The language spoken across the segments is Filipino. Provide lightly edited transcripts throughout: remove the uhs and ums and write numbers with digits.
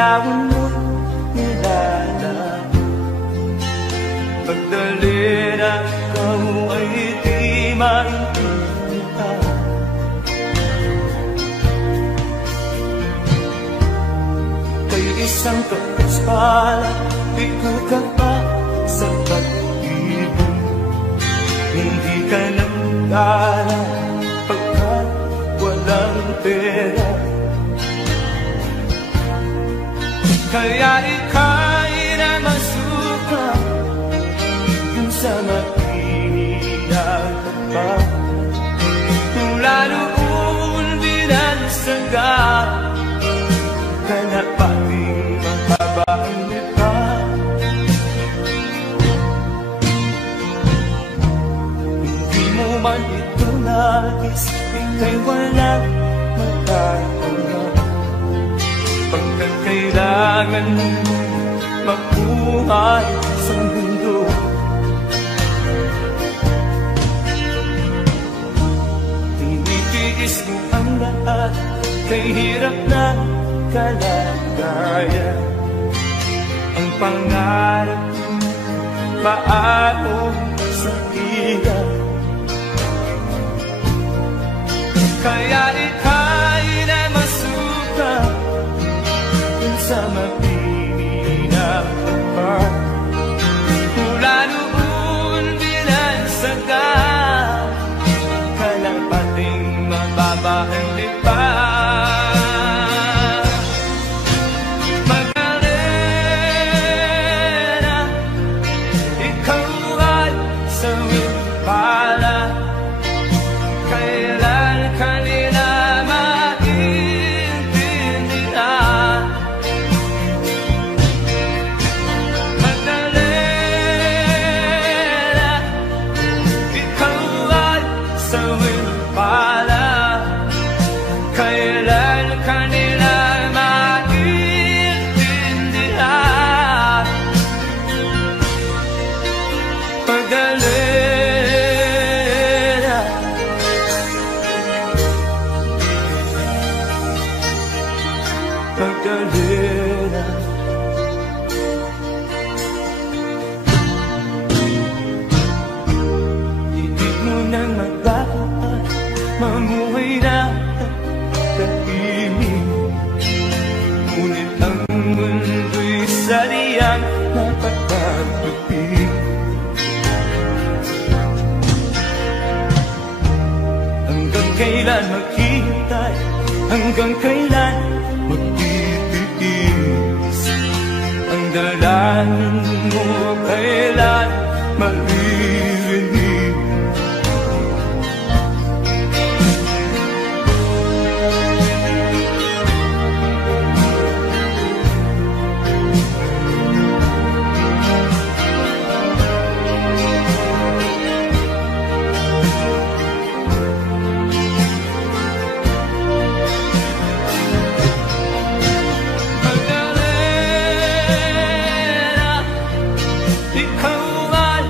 larawan mo'y nilalang. Pagdali na ikaw ay di maintindihan. Kay isang kapuspala, ikaw ka pa sa pag-ibig. Hindi ka nang gala pagkat walang pera. Kaya ika'y na masuka dun sa mahirap pa. Mula noon binansaga ka na pating mababang pa. Hindi mo man ito nais, ika'y walang magkakawa. Pagkat kailangan mabuhay sa mundo. Tinitiis mo ang lahat, kay hirap na kalagayan. Ang pangarap paano sa hirap. Kaya ika'y na masuka sa mapinap pa. Mula noon binansaga ka na pating mababang lipa. Magdalena, ikaw ay sawing pala. Kailan ka nila maintindihan? Kailan kanila maintindihan? Magdalena, Magdalena, ibig mo nang magbago at mamuhay na tahimik. Ngunit ang mundo'y sadyang napapagpapig. Hanggang kailan maghihintay? Hanggang kailan magtitiis? Ang dalangin mo kailan maririnig? Ikaw ay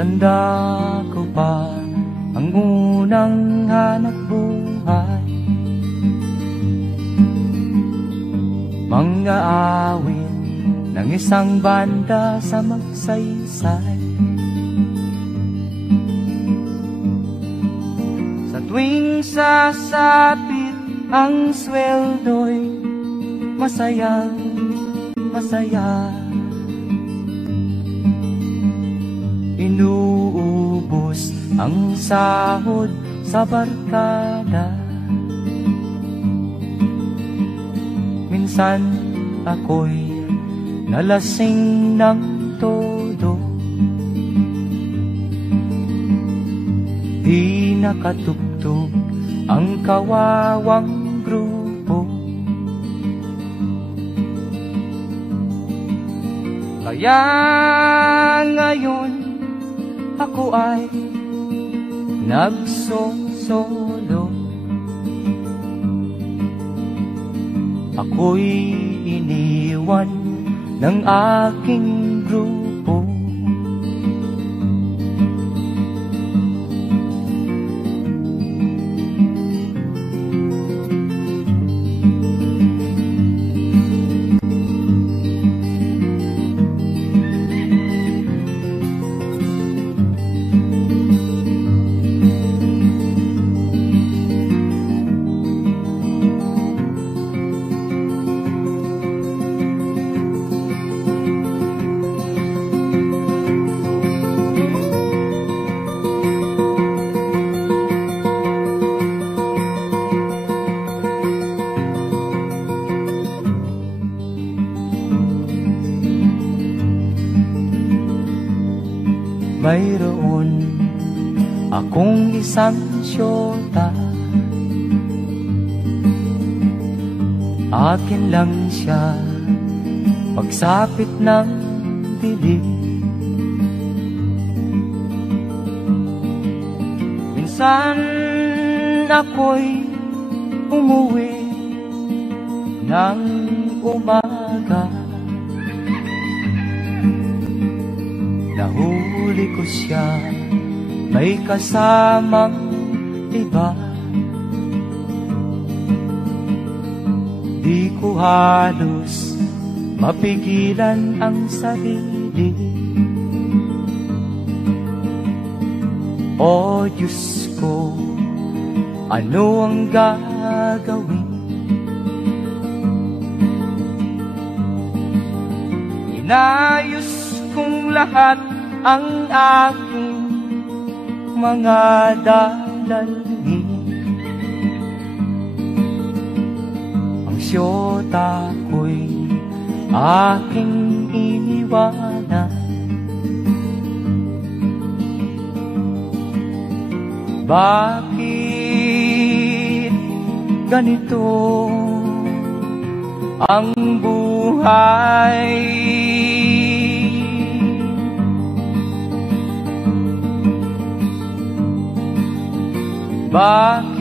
Tanda ko pa ang unang hanap buhay, mga awit ng isang banda sa magsaysay. Sa tuwing sasapit ang sweldo'y masayang masaya, inuubos ang sahod sa barkada. Minsan ako'y nalasing ng todo, di nakatugtog ang kawawang grupo. Kaya ngayon ako ay nagsosolo, ako'y iniwan ng aking grupo. Mayroon akong isang syota, akin lang siya pagsapit ng dilim. Minsan ako'y umuwi ng umaga, nahuli ko siya may kasamang iba. Di ko halos mapigilan ang sarili. O Diyos ko, ano ang gagawin? Inayos kung lahat ang aking mga dalalhin. Ang syota ko'y aking iniwanan. Bakit ganito ang buhay? Bakit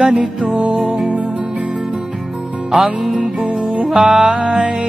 ganito ang buhay?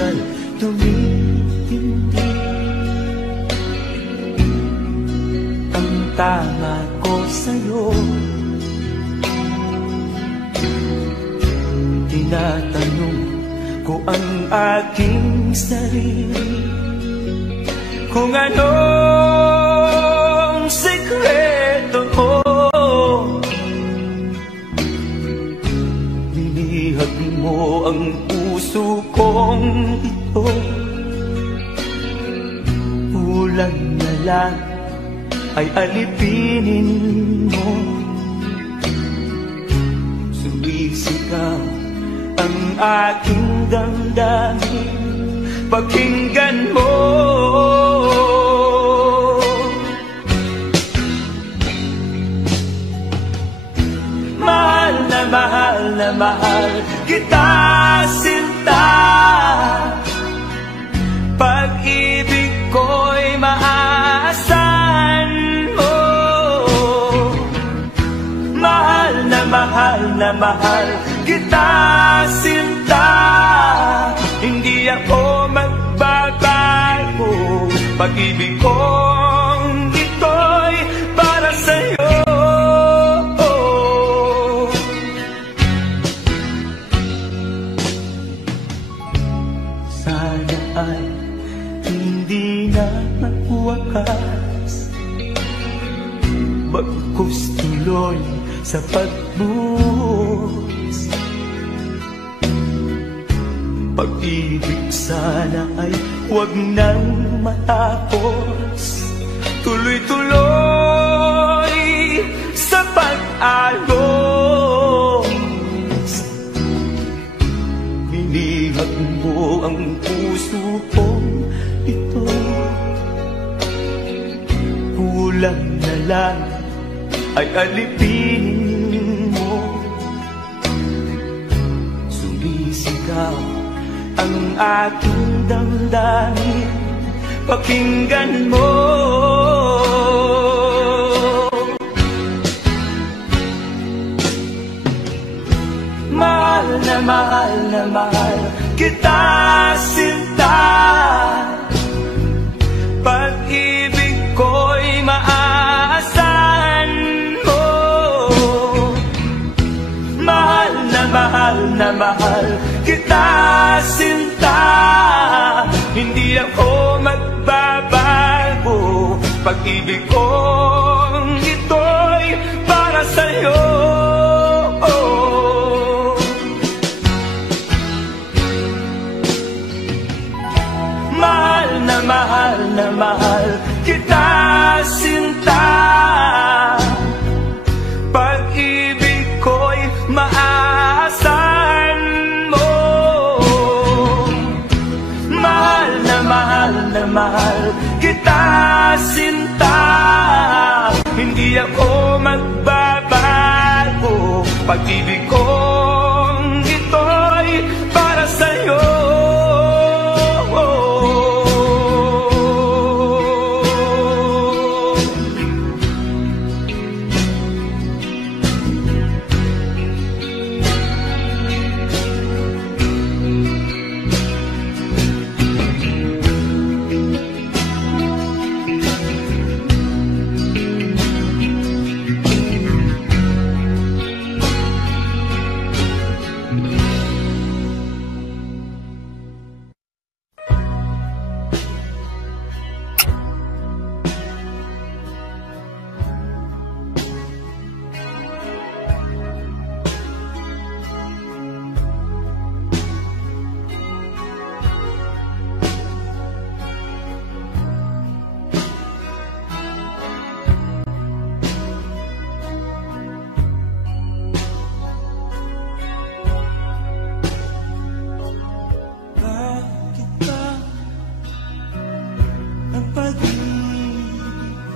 tagal tumitindi. Ang tama ko sa'yo, tinatanong ko ang aking sarili kung anong sekreto ko. Binihag mo ang puso kong ito, kulang na lang ay alipinin mo. Sumisigaw ang aking damdamin, pakinggan mo. Mahal na mahal na mahal kita, sinta. Pag-ibig ko'y maaasahan mo. Mahal na mahal na mahal kita, sinta. Hindi ako magbabago. Pag-ibig kong ito'y para sa'yo. Sana ay hindi na magwakas, bagkus tuloy sa pagbuhos. Pag-ibig sana ay huwag nang matapos, tuloy-tuloy sa pag-agos. Binihag mo ang puso kong ito, kulang na lang ay alipinin mo. Sumisigaw ang aking damdamin, pakinggan mo. Mahal na mahal na mahal kita, sinta. Pag-ibig ko'y maaasahan mo. Mahal na mahal na mahal kita, sinta. Hindi ako magbabago. Pag-ibig kong ito'y para sa'yo. Mahal na mahal kita, sinta. Pag-ibig ko'y maaasahan mo. Mahal na mahal kita, sinta. Hindi ako magbabago. Pag-ibig kong ito'y para sa'yo.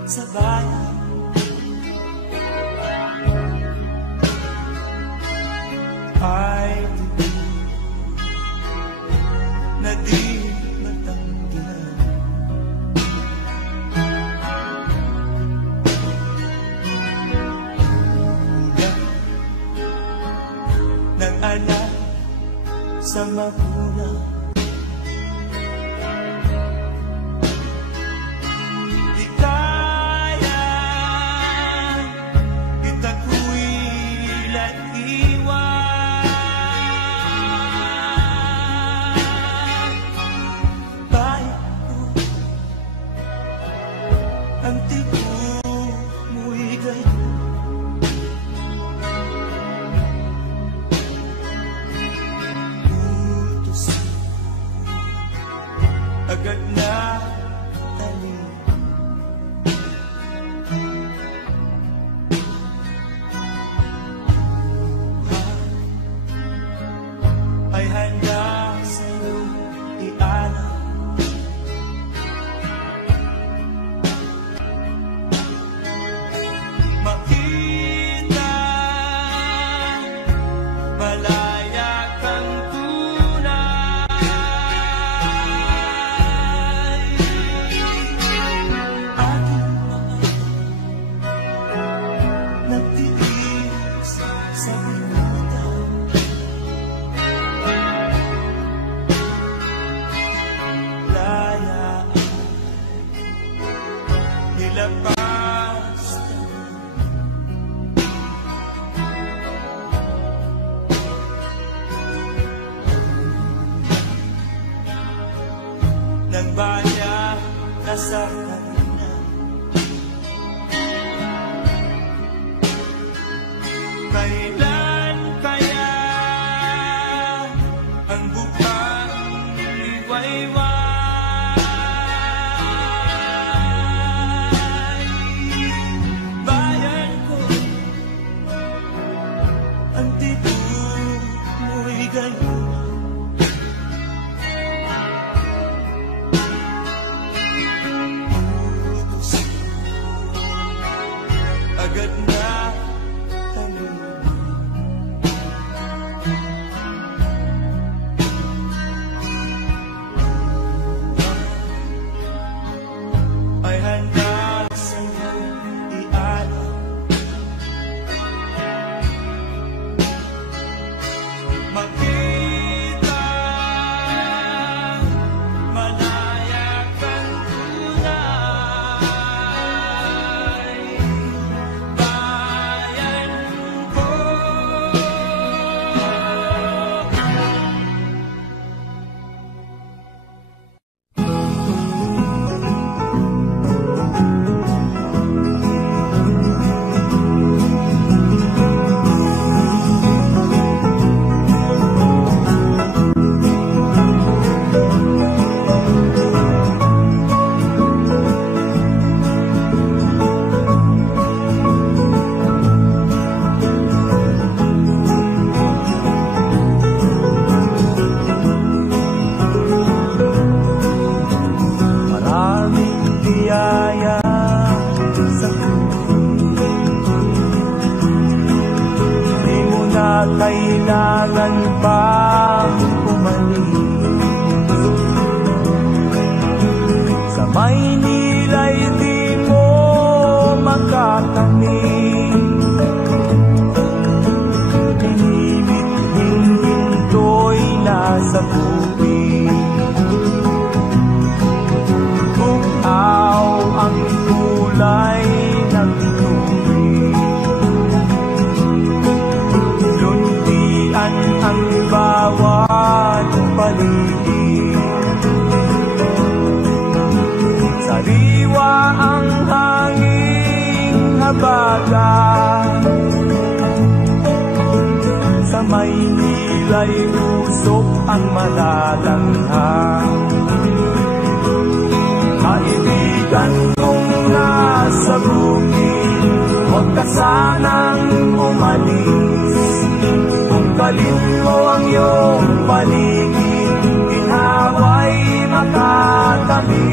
Sa bayan ay na di matanggihan. Ulan ng anak sa magulang, agad na talim. Ay handa sa'yo ialam. Makita, malaya kang tunay. Aking mga nagtiis sa binutan. Laya nilabas nagbaya na sa kanina. Kailan kaya ang bukang liwayway? Bayan ko, ang tibok mo'y gayon. Agad na talim. Ay handa sa'yo ialam. Makita, malaya kang tunay. Bayan ko, maraming biyaya sa buhay. Di mo na kailangan pang umalis. Sa Maynila'y di mo makakamit. Inibit-ing ginto'y nasa bubig. Bukaw ang kulay ng tubig. Luntian ang bawat paligid. Sariwa ang hanging habagat. Sa Maynila'y usok ang malalanghang. Kaibigan kong nasa bukid, huwag ka sanang umalis. Kung kalin mo ang iyong paligid, ginhawa'y makatamid.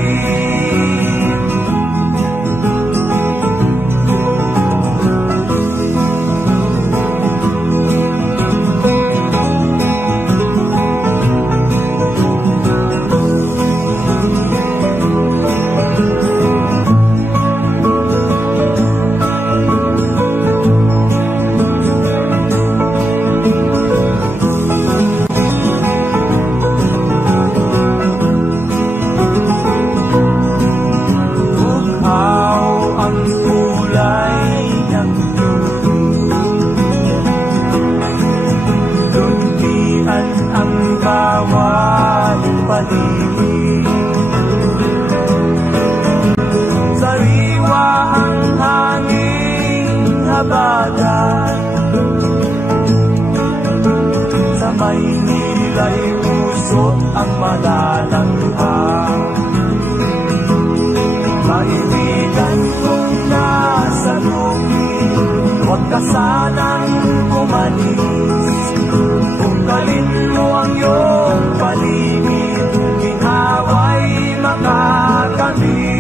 Maynila'y usok ang malalanghang. ka sanang umalis. Ungkalin mo ang iyong paligid, ginhawa'y makakamit.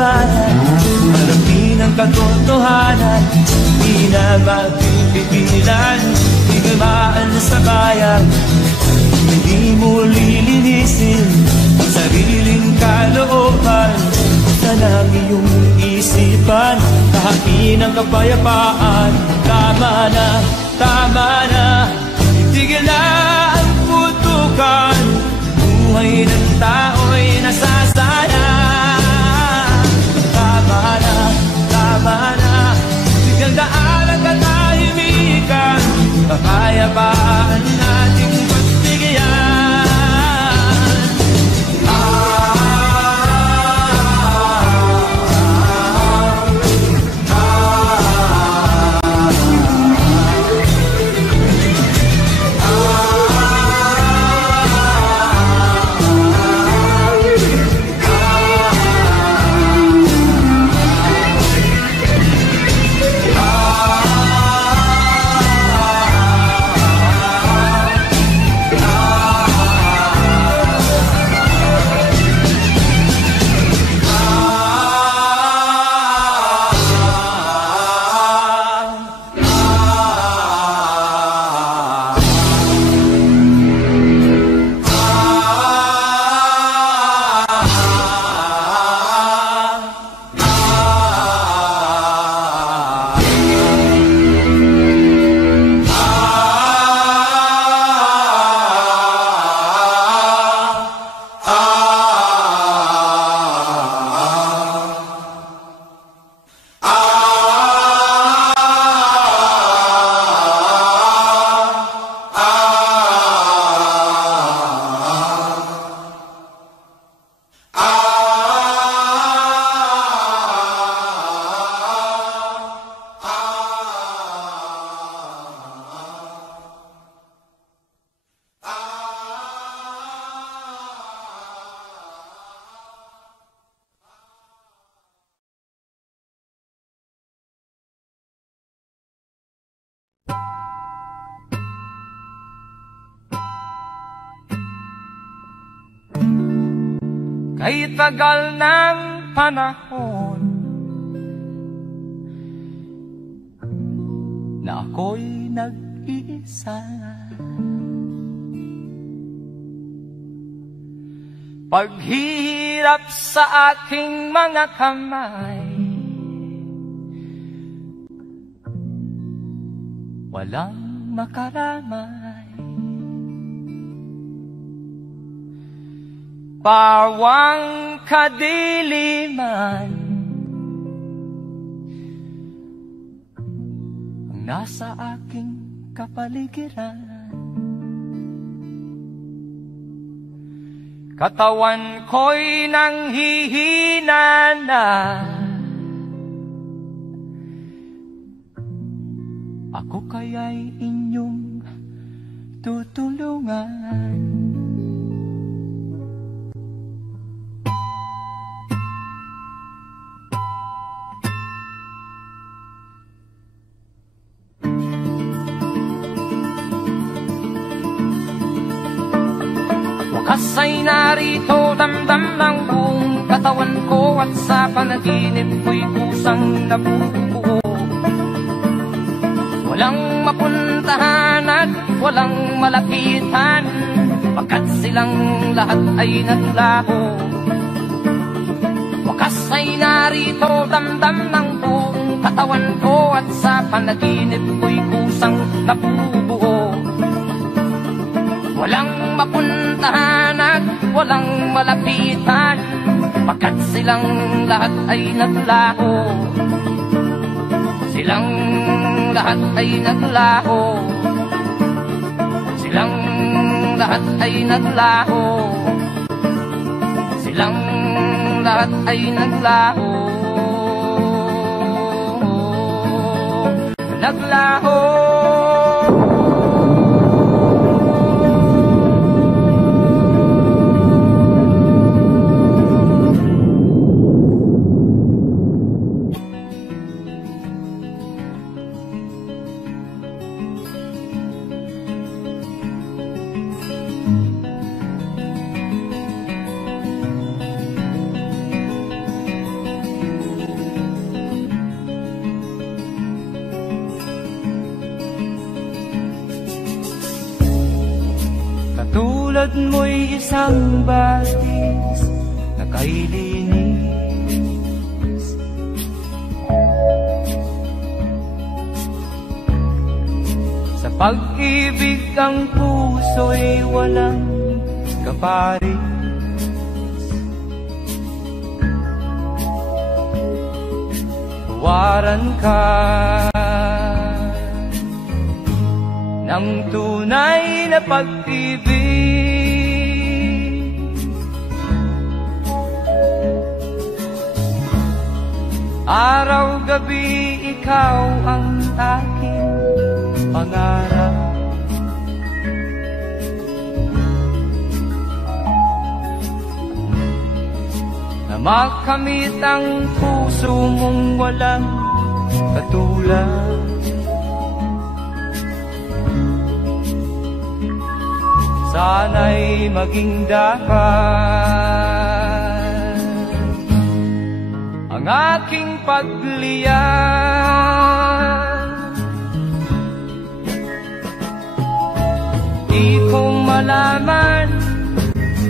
Harapin ang katotohanan, di na mapipigilan, tigamaan sa bayan. Hindi mo lilinisin ang sariling kalooban, tanang iyong isipan, kahain ang kapayapaan. Tama na, itigil na ang putukan, buhay ng tao'y nasasayang. Tama na, biglang daan ang katahimikan, kapayapaan nating pagbigyan. Kay tagal ng panahon na ako'y nag-iisa. Paghihirap sa aking mga kamay, walang makaramay. Pawang kadiliman ang nasa aking kapaligiran. Katawan ko'y nanghihina na, ako kaya'y inyong tutulungan. Wakas ay narito, damdam ng buong katawan ko, at sa panaginip ko'y kusang nabubuo. Walang mapuntahan at walang malapitan, pagkat silang lahat ay naglaho. Wakas ay narito, damdam ng buong katawan ko, at sa panaginip ko'y kusang nabubuo. Walang mapuntahan at walang malapitan, pagkat silang lahat ay naglaho. Silang lahat ay naglaho. Silang lahat ay naglaho. Silang lahat ay naglaho. Naglaho. Tulad mo'y isang batis na kay linis, sa pag-ibig ang puso'y walang kaparis. Huwaran ka ng tunay na pag-ibig. Araw-gabi ikaw ang aking pangarap. Na makamit ang puso mong walang katulad. Sana'y maging dapat ang aking pagliyan. Di ko malaman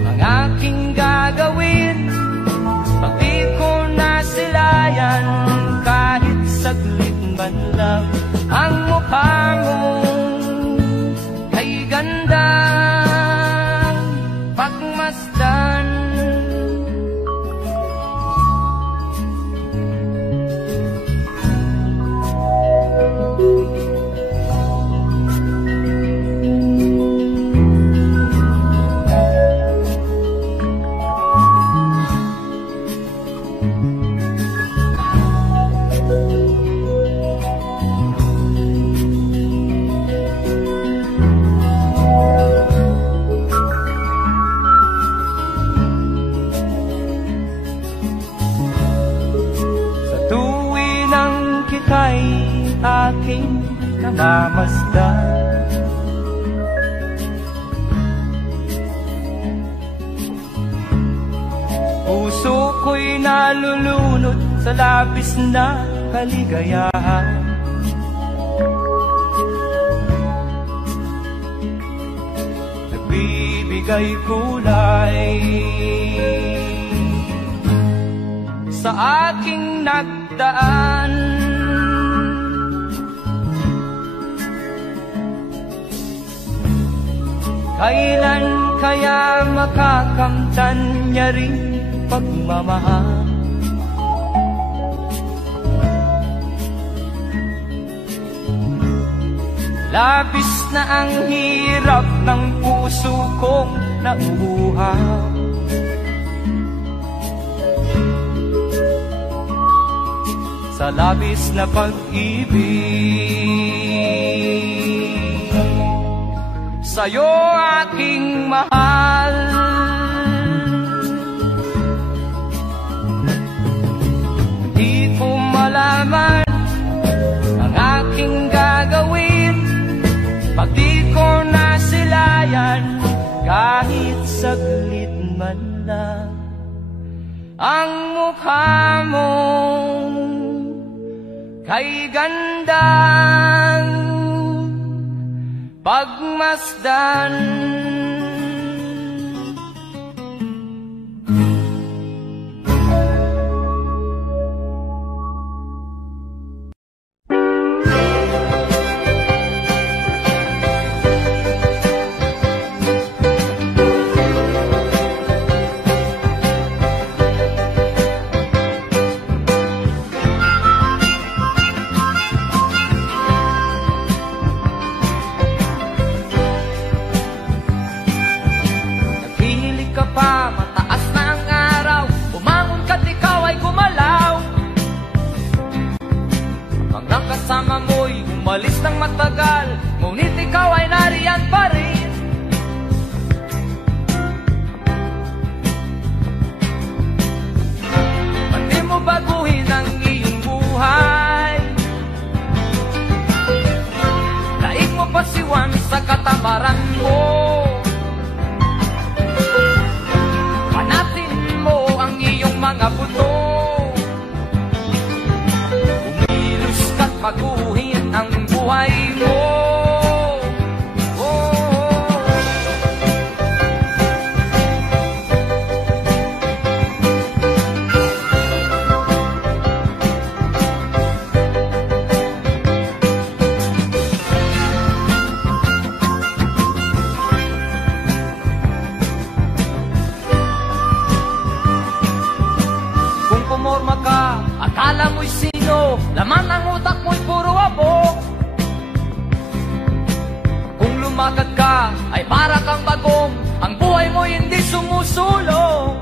ang aking gagawin pag di ko nasilayan kahit saglit man lang ang mukha mong kay ganda. Pagmasdan, kay aking namamasdan. ko'y nalulunod sa labis na kaligayahan. Nagbibigay kulay sa aking nagdaan. Kailan kaya makakamtan niya rin pagmamahal? Labis na ang hirap ng puso kong nauuhaw. Sa labis na pag-ibig sa'yo aking mahal. Di ko malaman ang aking gagawin pag di ko nasilayan kahit saglit man lang ang mukha mong kay gandang pagmasdan. Kasama mo'y umalis ng matagal, ngunit ikaw ay nariyan pa rin. Ba't di mo baguhin ang iyong buhay? Daig mo pasiwan sa katamaran mo. Panatin mo ang iyong mga buto. Baguhin ang buhay mo. Kung pumorma ka, akala mo'y sino, laman ng utak mo'y puro abo. Kung lumakad ka, ay para kang bagong, ang buhay mo hindi sumusulong.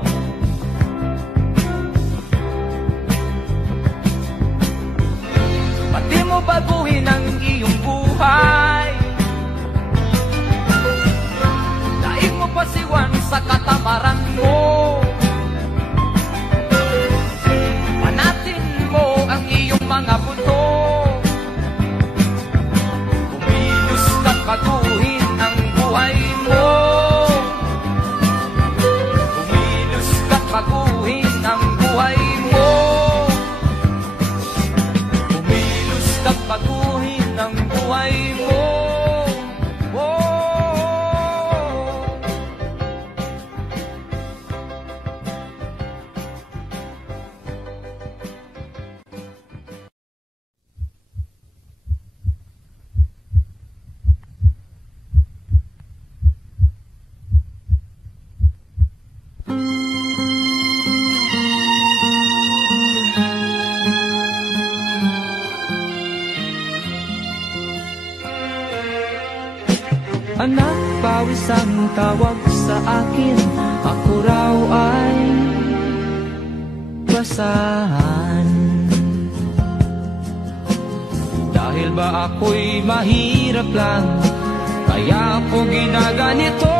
Ba't di mo baguhin ang iyong buhay? Daig mo pasiwan sa katamaran mo. Mga buto, kumilos ka, baguhin ang buhay mo. Kumilos ka, baguhin ang buhay mo. Kumilos ka, baguhin ang buhay mo. Anak, pawis ang tawag sa akin, ako raw ay basahan. Dahil ba ako'y mahirap lang, kaya ako ginaganito.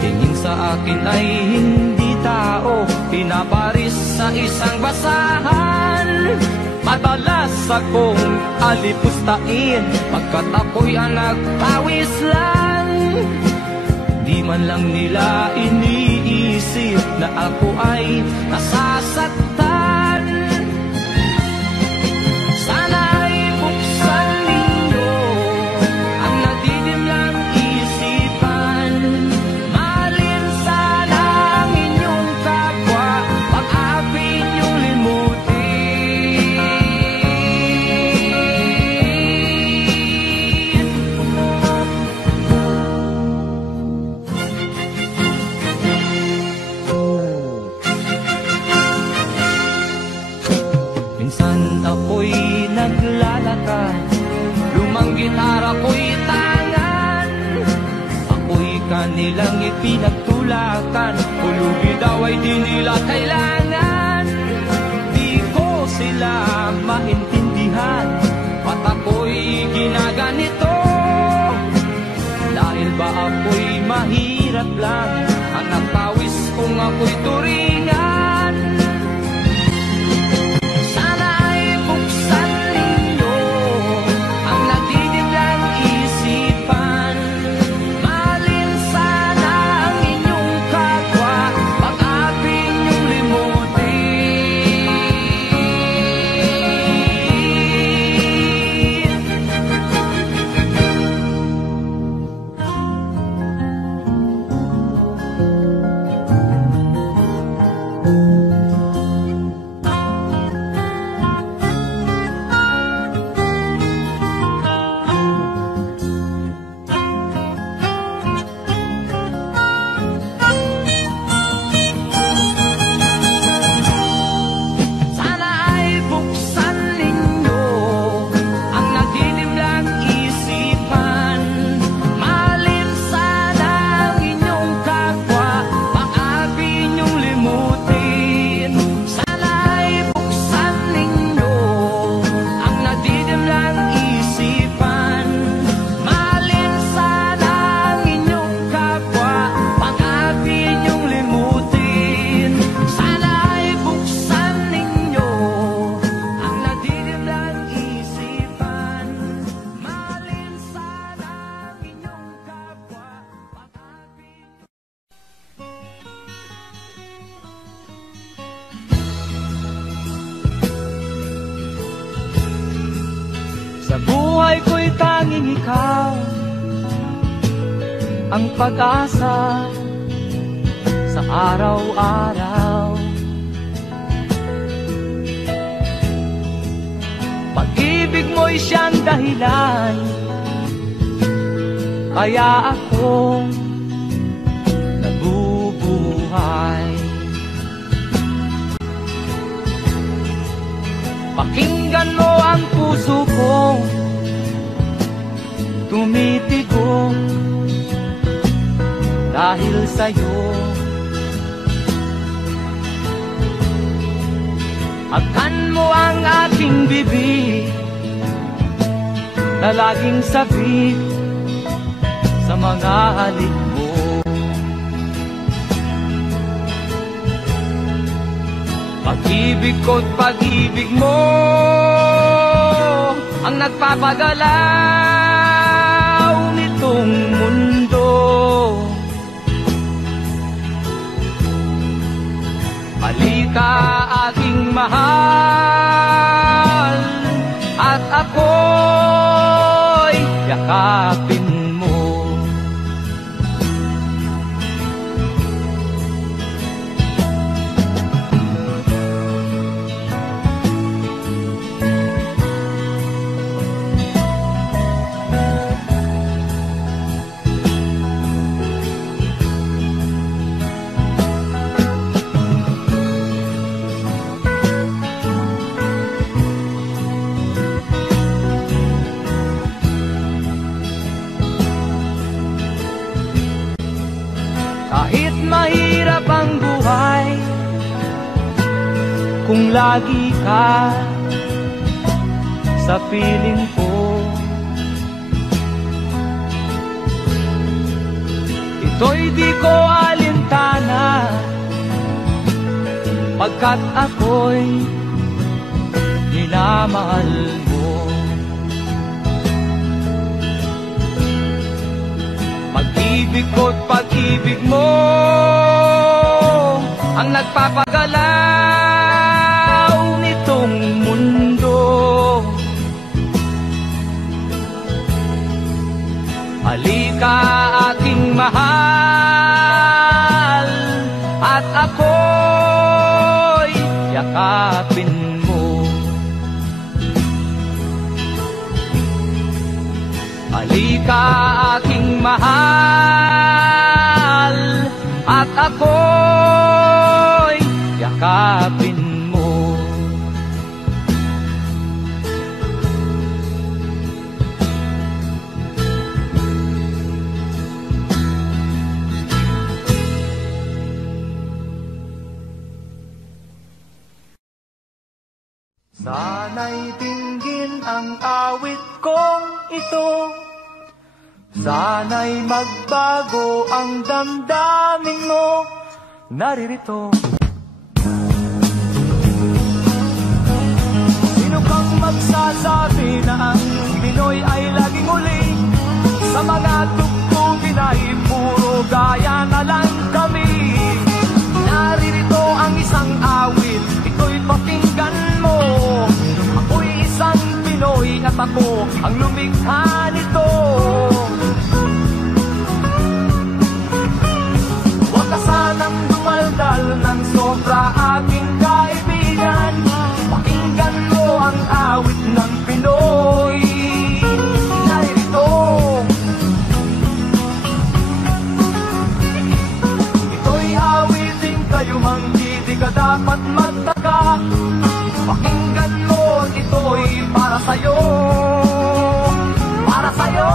Tingin sa akin ay hindi tao, pinaparis sa isang basahan. Madalas akong alipustain, pagkat ako'y anak pawis lang. Di man lang nila iniisip isip na ako ay nasasaktan. Sana ay buksan ninyo ang nadidimlang isipan. Mahalin sana ang inyong kapwa, pag-api niyong limutin. Minsan ako'y naglalakad, lumang gitara ko'y tangan. Ako'y kanilang ipinagtulakan, hulubi daw ay di nila kailangan. Di ko sila maintindihan, ba't ako'y ginaganito? Dahil ba ako'y mahirap lang, ang nagpawis kung ako'y turingan. Sana ay buksan ninyo ang nadidimlang isipan. Mahalin sana ang inyong kapwa, pag-api niyong limutin. Sana ay buksan ninyo ang nadidimlang isipan. Mahalin sana ang inyong kapwa, pag-api niyong limutin. Sana ay buksan ninyo ang nadidimlang isipan. Mahalin sana ang inyong kapwa, pag-api niyong limutin. Sana ay buksan ninyo ang nadidimlang isipan. Mahalin sana ang inyong kapwa, pag-api. Sa buhay ko'y tanging ikaw ang pag-asa sa araw-araw. Pag-ibig mo'y siyang dahilan, kaya ako nabubuhay. Pakinggan mo ang puso ko, tumitibok dahil sa'yo. Agkan mo ang aking bibig na laging sabik sa mga halik mo. Pag-ibig ko't pag-ibig mo ang nagpapagalaw nitong mundo. Halika aking mahal, at ako'y yakapin mo. Kahit mahirap ang buhay, kung lagi ka sa piling ko, ito'y di ko alintana, pagkat ako'y minamahal mo. Pag-ibig ko't pag-ibig mo ang nagpapagalaw nitong mundo. Halika aking mahal, at ako'y yakapin mo. Halika aking mahal, at ako'y yakapin mo. Sana'y dinggin ang awit kong ito, sana'y magbago ang damdamin mo. Naririto, sino kang magsasabi na ang Pinoy ay laging uli? Sa mga tugtugin ay puro gaya na lang kami. Naririto ang isang awit, ito'y pakinggan mo. Ako'y isang Pinoy at ako ang lumikha nito. Huwag ka sanang dumaldal ng sobra aking kaibigan. Pakinggan mo ang awit ng Pinoy. Narito, ito'y awitin kayo hindi ka dapat magtaka. Pakinggan mo, ito'y para sa'yo, para sa'yo.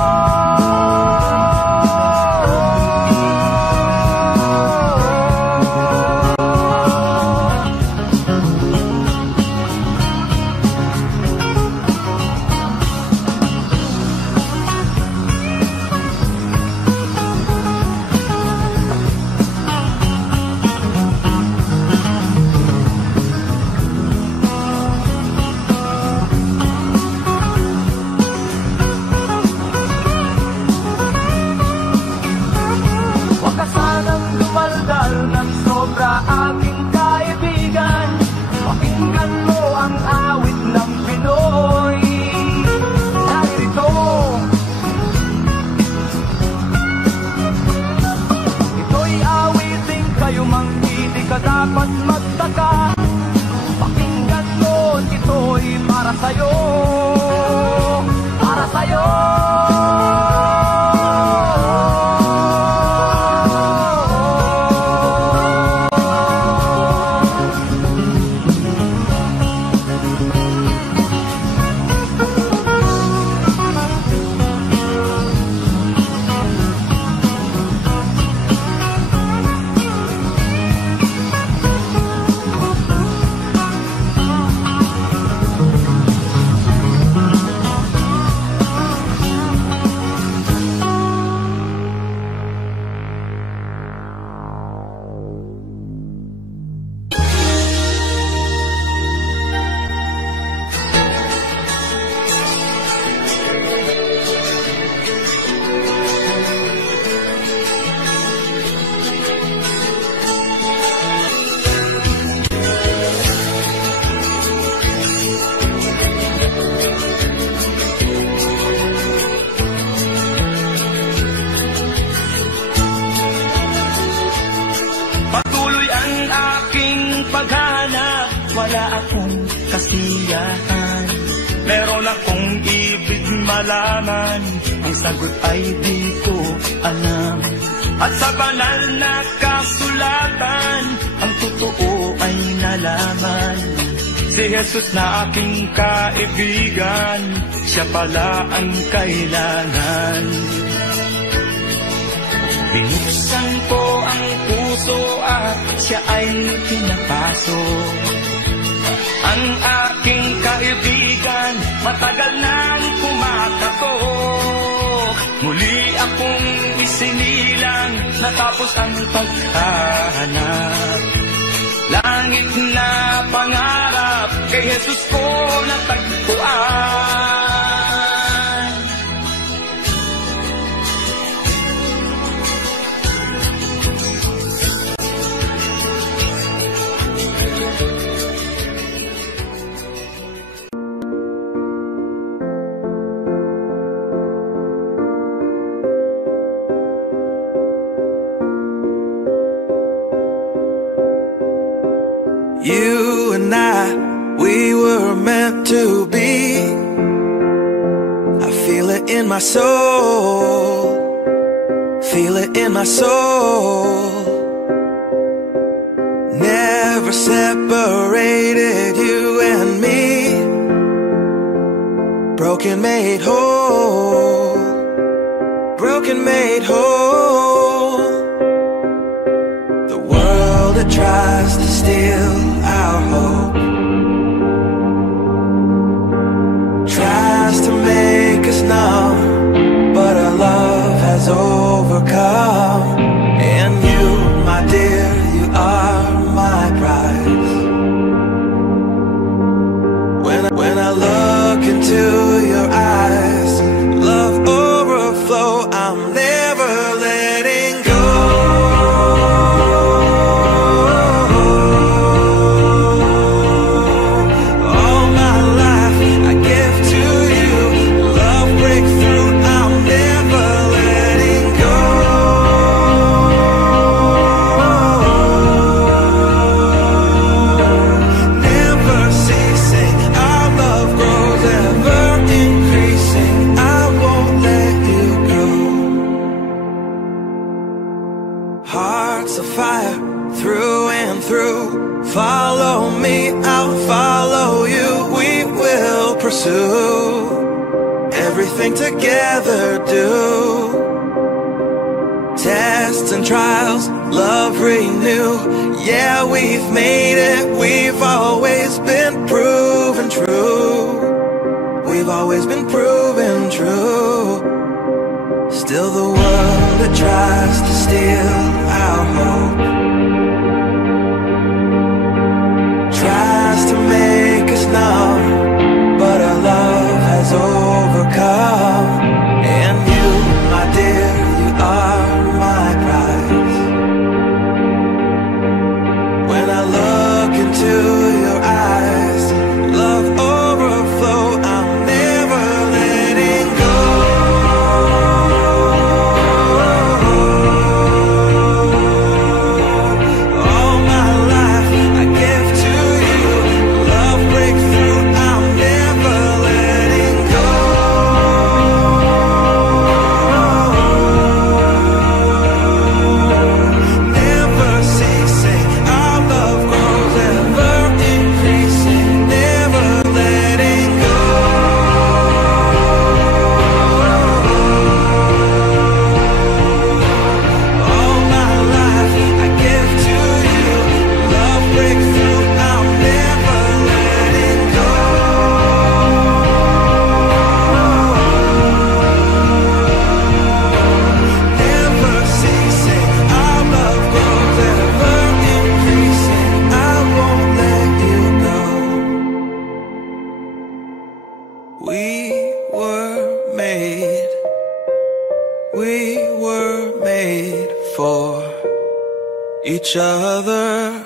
Dapat magtaka, pakinggan mo, ito'y para sa'yo, para sa'yo. Wala akong kasiyahan, meron akong ibig malaman. Ang sagot ay di ko alam. At sa banal na kasulatan, ang totoo ay nalaman. Si Jesus na aking kaibigan, siya pala ang kailangan. Binuksan ko ang puso at siya ay pinapasok. Ang aking kaibigan, matagal nang kumakatok. Muli akong isinilang, natapos ang paghahanap. Langit na pangarap, kay Jesus ko natagpuan. meant to be. I feel it in my soul, feel it in my soul. Never separated, you and me. Broken made whole, broken made whole. The world that tries to steal our hope tries to make us numb, but our love has overcome. And you, my dear, you are my prize. When I look into your eyes, love overflow, I'm never letting go. All my life I give to you, love breakthrough, I'm never letting go. Never ceasing, our love grows, ever increasing, I won't let you go. Hearts of fire, through and through. Follow me, I'll follow you. We will pursue everything together, do. Tests and trials, love renew. Yeah, we've made it, we've always been proven true. We've always been proven true. Still the world that tries to steal our hope tries to make us numb, but our love has overcome. And you, my dear, you are my prize. When I look into your eyes, love overflow, I'm never letting go. All my life I give to you, love breakthrough, I'm never letting go. Never ceasing, our love grows, ever increasing, never letting go. All my life I give to you, love breakthrough, I'm never letting go. Never ceasing, our love grows, ever increasing, I won't let you go. We were made for each other.